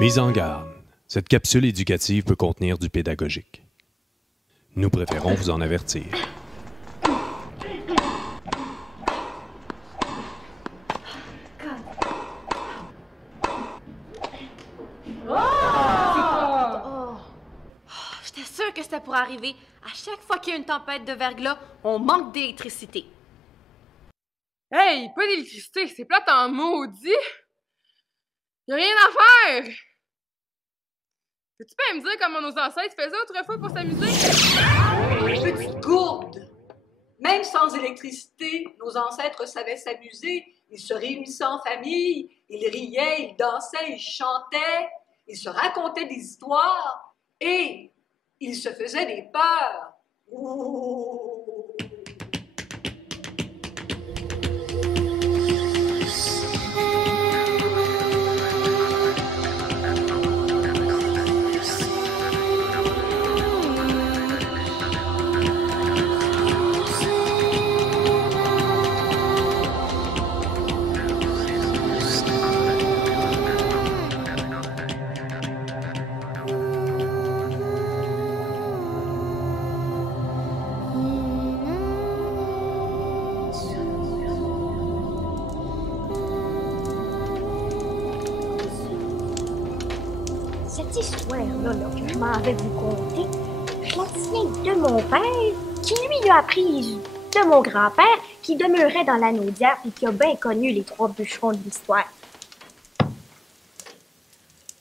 Mise en garde, cette capsule éducative peut contenir du pédagogique. Nous préférons vous en avertir. J'étais sûre que c'était pour arriver. À chaque fois qu'il y a une tempête de verglas, on manque d'électricité. Hey, pas d'électricité, c'est plate en maudit! Y'a rien à faire! Peux-tu pas me dire comment nos ancêtres faisaient autrefois pour s'amuser? Petite gourde! Même sans électricité, nos ancêtres savaient s'amuser. Ils se réunissaient en famille, ils riaient, ils dansaient, ils chantaient, ils se racontaient des histoires et ils se faisaient des peurs. Ouh. Cette histoire-là que je m'en vais vous conter, je la tiens de mon père, qui lui l'a apprise de mon grand-père, qui demeurait dans la Naudière et qui a bien connu les trois bûcherons de l'histoire.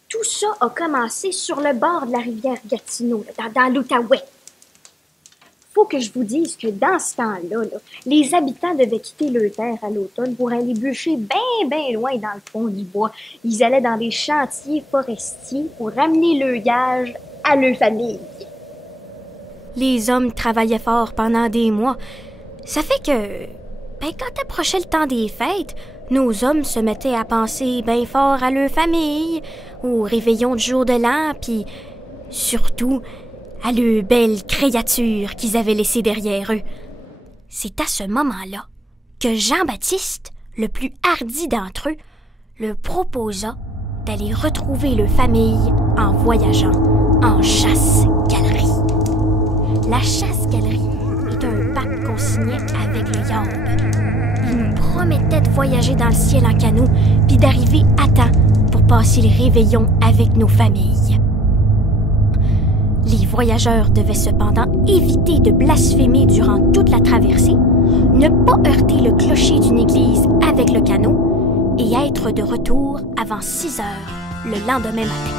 Tout ça a commencé sur le bord de la rivière Gatineau, dans l'Outaouais. Faut que je vous dise que dans ce temps-là, les habitants devaient quitter leur terre à l'automne pour aller bûcher bien loin dans le fond du bois. Ils allaient dans des chantiers forestiers pour ramener leur gage à leur famille. Les hommes travaillaient fort pendant des mois. Ça fait que, quand approchait le temps des fêtes, nos hommes se mettaient à penser bien fort à leur famille, au réveillon du jour de l'an, puis surtout à leurs belles créatures qu'ils avaient laissées derrière eux. C'est à ce moment-là que Jean-Baptiste, le plus hardi d'entre eux, leur proposa d'aller retrouver leur famille en voyageant en chasse-galerie. La chasse-galerie est un pacte qu'on signait avec le Yab. Ils nous promettaient de voyager dans le ciel en canot puis d'arriver à temps pour passer les réveillons avec nos familles. Les voyageurs devaient cependant éviter de blasphémer durant toute la traversée, ne pas heurter le clocher d'une église avec le canot et être de retour avant 6 heures le lendemain matin.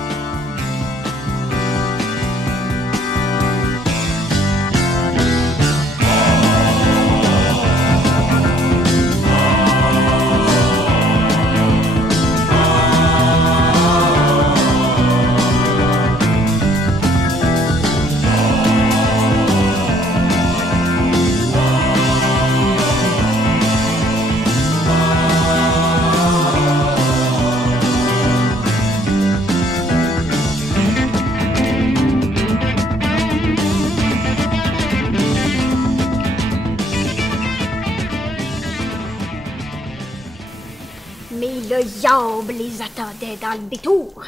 Le Yab les attendait dans le détour.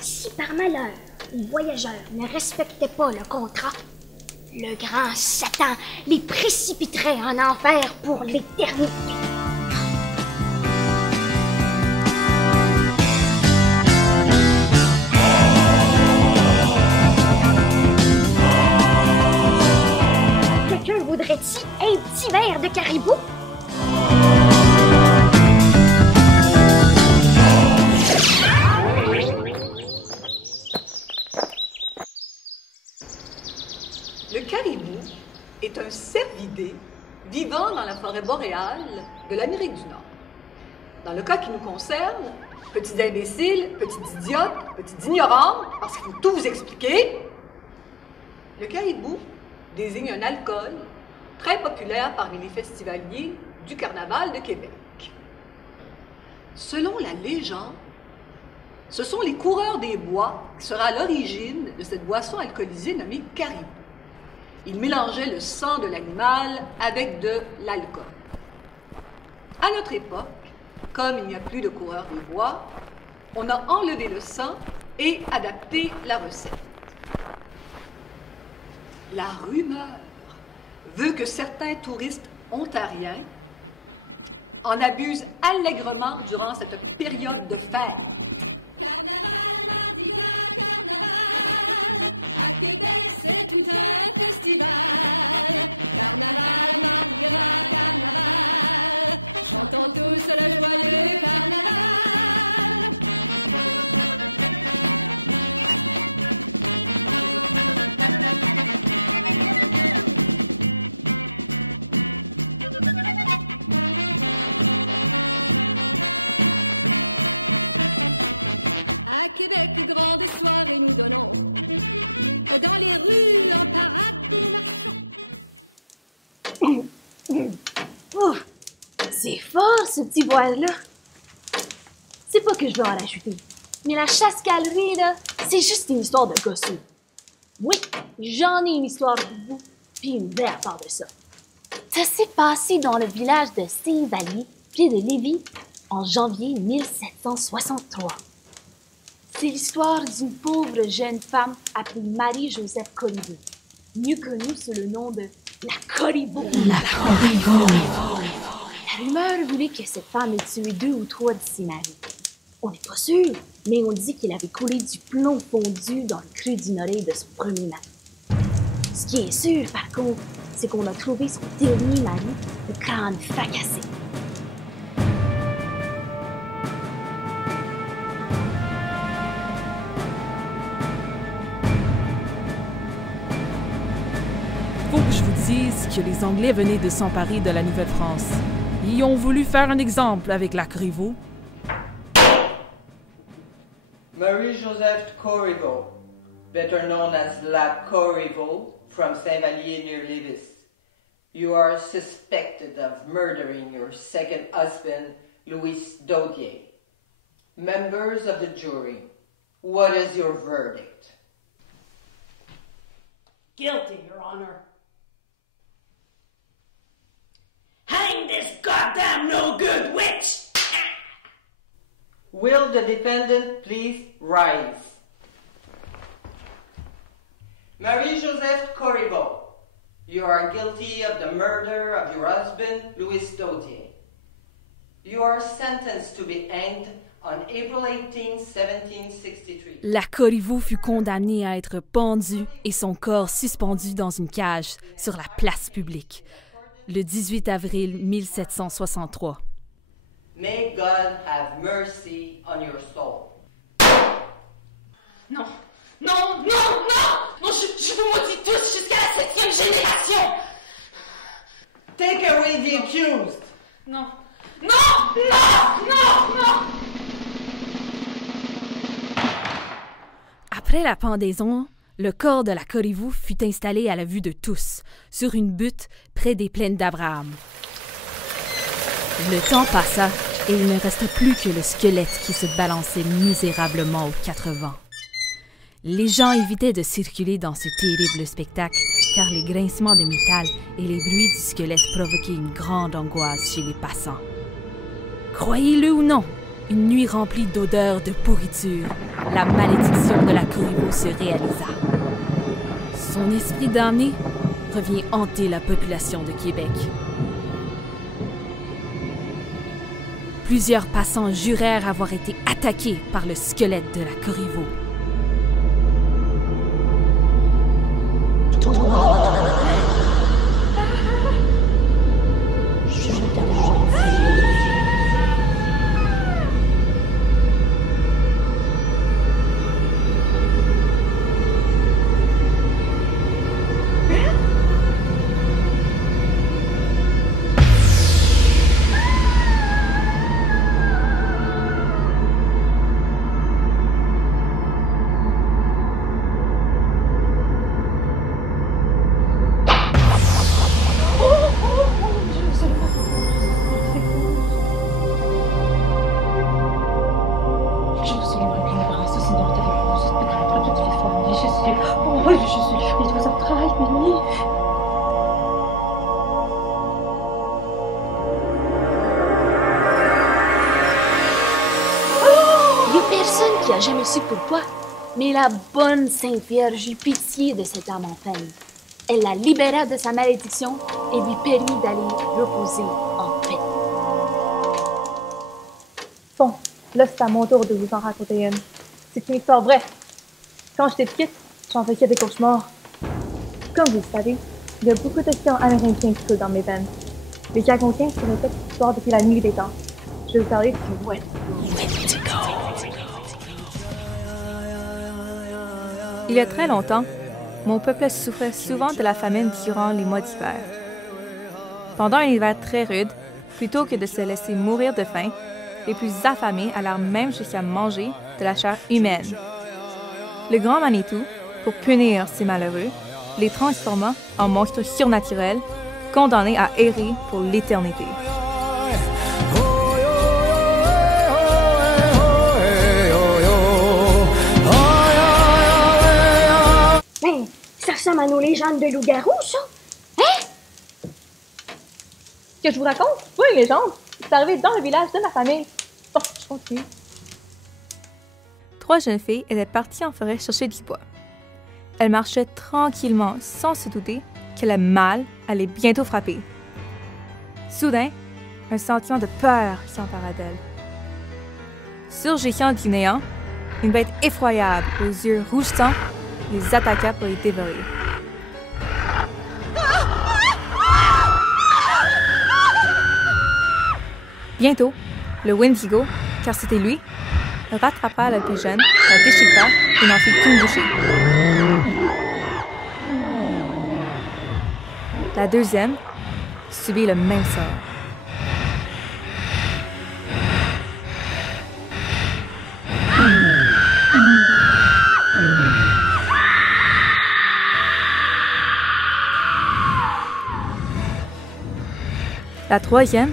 Si par malheur, les voyageurs ne respectaient pas le contrat, le grand Satan les précipiterait en enfer pour l'éternité. Quelqu'un voudrait-il un petit verre de caribou? Le caribou est un cervidé vivant dans la forêt boréale de l'Amérique du Nord. Dans le cas qui nous concerne, petits imbéciles, petites idiotes, petites ignorantes, parce qu'il faut tout vous expliquer, le caribou désigne un alcool très populaire parmi les festivaliers du Carnaval de Québec. Selon la légende, ce sont les coureurs des bois qui seraient à l'origine de cette boisson alcoolisée nommée caribou. Ils mélangeaient le sang de l'animal avec de l'alcool. À notre époque, comme il n'y a plus de coureurs des bois, on a enlevé le sang et adapté la recette. La rumeur veut que certains touristes ontariens en abusent allègrement durant cette période de fête. Carnaval, Mardi-Gras, carnaval, à Québec c'est tout un festival. Carnaval, Mardi-Gras, carnaval, chantons tous le joyeux carnaval. À Québec, grande soirée nous donnons, dans les rues en parade nous marchons. Oh, c'est fort, ce petit voile-là. C'est pas que je veux en rajouter, mais la chasse-galerie, là, c'est juste une histoire de gossou. Oui, j'en ai une histoire pour vous, puis une vraie à part de ça. Ça s'est passé dans le village de Saint-Vallier, près de Lévis, en janvier 1763. C'est l'histoire d'une pauvre jeune femme appelée Marie-Joseph Corriveau, mieux connue sous le nom de la Corriveau. La Corriveau. La rumeur voulait que cette femme ait tué 2 ou 3 de ses maris. On n'est pas sûr, mais on dit qu'il avait coulé du plomb fondu dans le creux d'une oreille de son premier mari. Ce qui est sûr, par contre, c'est qu'on a trouvé son dernier mari, le crâne fracassé. Faut que je vous dise que les Anglais venaient de s'emparer de la Nouvelle-France. Ils ont voulu faire un exemple avec la Corriveau. Marie-Joseph Corriveau, better known as La Corriveau, from Saint-Vallier near Lévis. You are suspected of murdering your second husband, Louis Daudier. Members of the jury, what is your verdict? Guilty, Your Honor. Hang this goddamn no-good witch! Will the defendant please rise? Marie-Joseph Corriveau, you are guilty of the murder of your husband, Louis Daudier. You are sentenced to be hanged on April 18, 1763. La Corriveau fut condamnée à être pendue et son corps suspendu dans une cage sur la place publique, le 18 avril 1763. May God have mercy on your soul. Non, non, non, non! Non, je vous maudis tous jusqu'à la 7e génération! Take away the accused! Non, non, non, non, non! Après la pendaison, le corps de la Corriveau fut installé à la vue de tous, sur une butte près des plaines d'Abraham. Le temps passa et il ne resta plus que le squelette qui se balançait misérablement aux 4 vents. Les gens évitaient de circuler dans ce terrible spectacle car les grincements de métal et les bruits du squelette provoquaient une grande angoisse chez les passants. Croyez-le ou non, une nuit remplie d'odeurs de pourriture, la malédiction de la Corriveau se réalisa. Son esprit damné revient hanter la population de Québec. Plusieurs passants jurèrent avoir été attaqués par le squelette de la Corriveau. a jamais su pourquoi, mais la bonne Sainte Vierge eut pitié de cette âme en peine. Elle la libéra de sa malédiction et lui permit d'aller reposer en paix. Bon, là c'est à mon tour de vous en raconter une. C'est une histoire vraie. Quand j'étais petite, j'en faisais des cauchemars. Comme vous le savez, il y a beaucoup de sang amérindien qui coule dans mes veines. Les Algonquiens se répètent cette histoire depuis la nuit des temps. Je vais vous parler du Wendigo. Il y a très longtemps, mon peuple souffrait souvent de la famine durant les mois d'hiver. Pendant un hiver très rude, plutôt que de se laisser mourir de faim, les plus affamés allèrent même jusqu'à manger de la chair humaine. Le grand Manitou, pour punir ces malheureux, les transforma en monstres surnaturels, condamnés à errer pour l'éternité. Ben, ça ressemble à nos légendes de loup-garou, ça! Hein? Que je vous raconte? C'est pas une légende. C'est arrivé dans le village de ma famille. Bon, je continue. 3 jeunes filles étaient parties en forêt chercher du bois. Elles marchaient tranquillement, sans se douter que le mal allait bientôt frapper. Soudain, un sentiment de peur s'empara d'elles. Surgissant du néant, une bête effroyable aux yeux rougeoyants les attaqua pour les dévorer. Bientôt, le Wendigo, car c'était lui, rattrapa la plus jeune, la déchiqueta et n'en fit qu'une bouchée. La deuxième subit le même sort. La troisième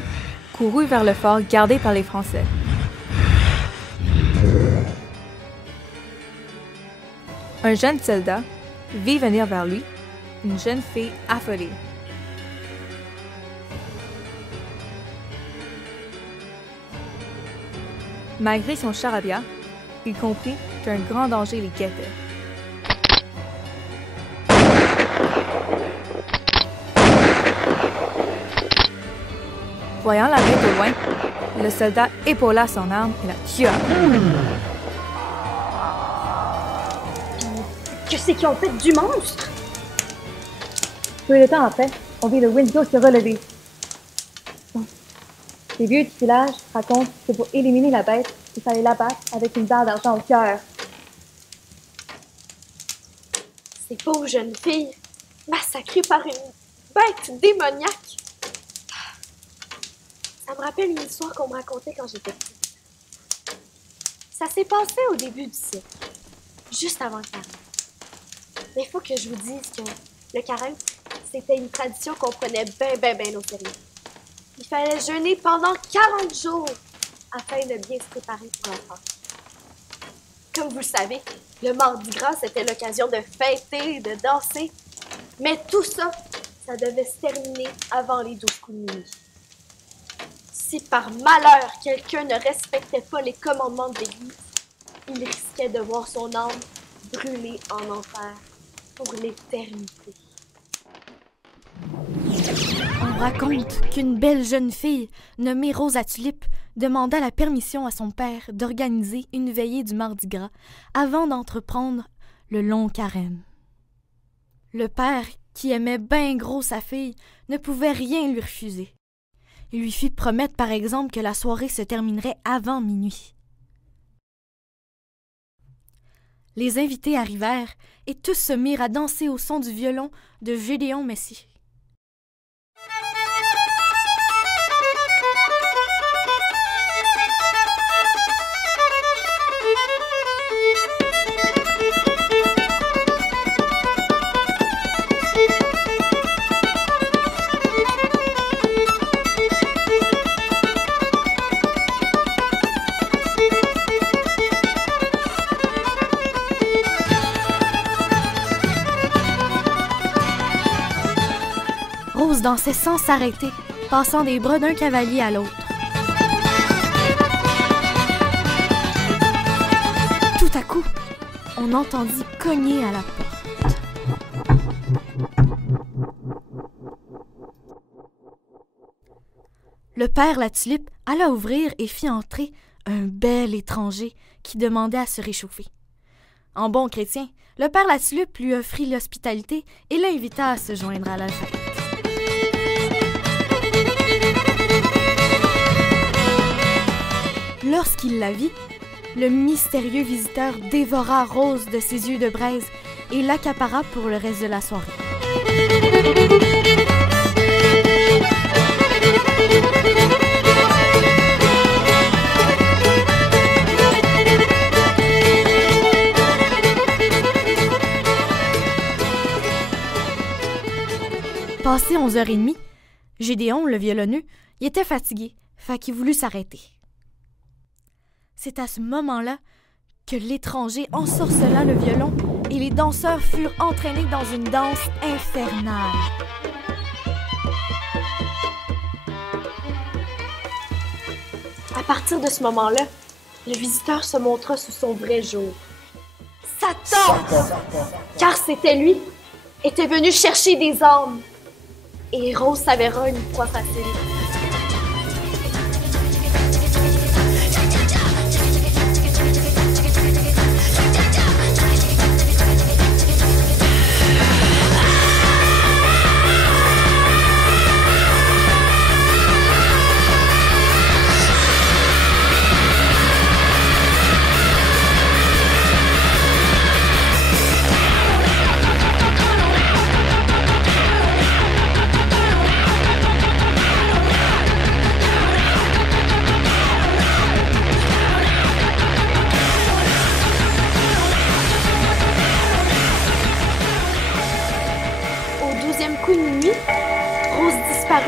courut vers le fort gardé par les Français. Un jeune soldat vit venir vers lui une jeune fille affolée. Malgré son charabia, il comprit qu'un grand danger les guettait. Voyant la bête au loin, le soldat épaula son arme et la tua. Que c'est qu'ils ont fait du monstre? Peu de temps après, on vit le Wendigo se relever. Bon. Les vieux du village racontent que pour éliminer la bête, il fallait l'abattre avec une barre d'argent au cœur. Ces pauvres jeunes filles, massacrées par une bête démoniaque. Ça me rappelle une histoire qu'on me racontait quand j'étais petite. Ça s'est passé au début du siècle, juste avant le carême. Mais il faut que je vous dise que le carême, c'était une tradition qu'on prenait bien au sérieux. Il fallait jeûner pendant 40 jours afin de bien se préparer pour l'enfant. Comme vous le savez, le Mardi Gras, c'était l'occasion de fêter, de danser. Mais tout ça, ça devait se terminer avant les 12 coups de minuit. Si par malheur, quelqu'un ne respectait pas les commandements de l'Église, il risquait de voir son âme brûler en enfer pour l'éternité. On raconte qu'une belle jeune fille, nommée Rose à Tulipe, demanda la permission à son père d'organiser une veillée du Mardi Gras avant d'entreprendre le long carême. Le père, qui aimait bien gros sa fille, ne pouvait rien lui refuser. Il lui fit promettre, par exemple, que la soirée se terminerait avant minuit. Les invités arrivèrent et tous se mirent à danser au son du violon de Gédéon Messie. Rose dansait sans s'arrêter, passant des bras d'un cavalier à l'autre. Tout à coup, on entendit cogner à la porte. Le père La Tulipe alla ouvrir et fit entrer un bel étranger qui demandait à se réchauffer. En bon chrétien, le père La Tulipe lui offrit l'hospitalité et l'invita à se joindre à la fête. Lorsqu'il la vit, le mystérieux visiteur dévora Rose de ses yeux de braise et l'accapara pour le reste de la soirée. Passé 11h30, Gédéon, le violonneux, il était fatigué, fait qu'il voulut s'arrêter. C'est à ce moment-là que l'étranger ensorcela le violon et les danseurs furent entraînés dans une danse infernale. À partir de ce moment-là, le visiteur se montra sous son vrai jour. Satan! Car c'était lui, était venu chercher des âmes. Et Rose s'avéra une proie facile.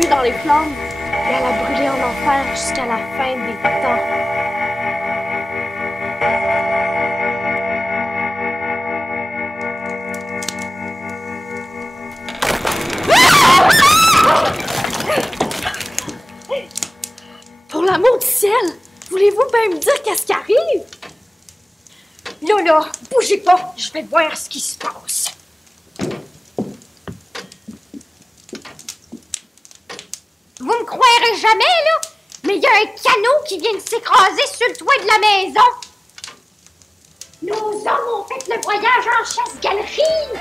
Dans les flammes et elle a brûlé en enfer jusqu'à la fin des temps. Pour l'amour du ciel, voulez-vous bien me dire qu'est-ce qui arrive? Là, bougez pas, je vais voir ce qui se passe. Vous me croirez jamais, là, mais il y a un canot qui vient de s'écraser sur le toit de la maison. Nos hommes ont fait le voyage en chasse-galerie.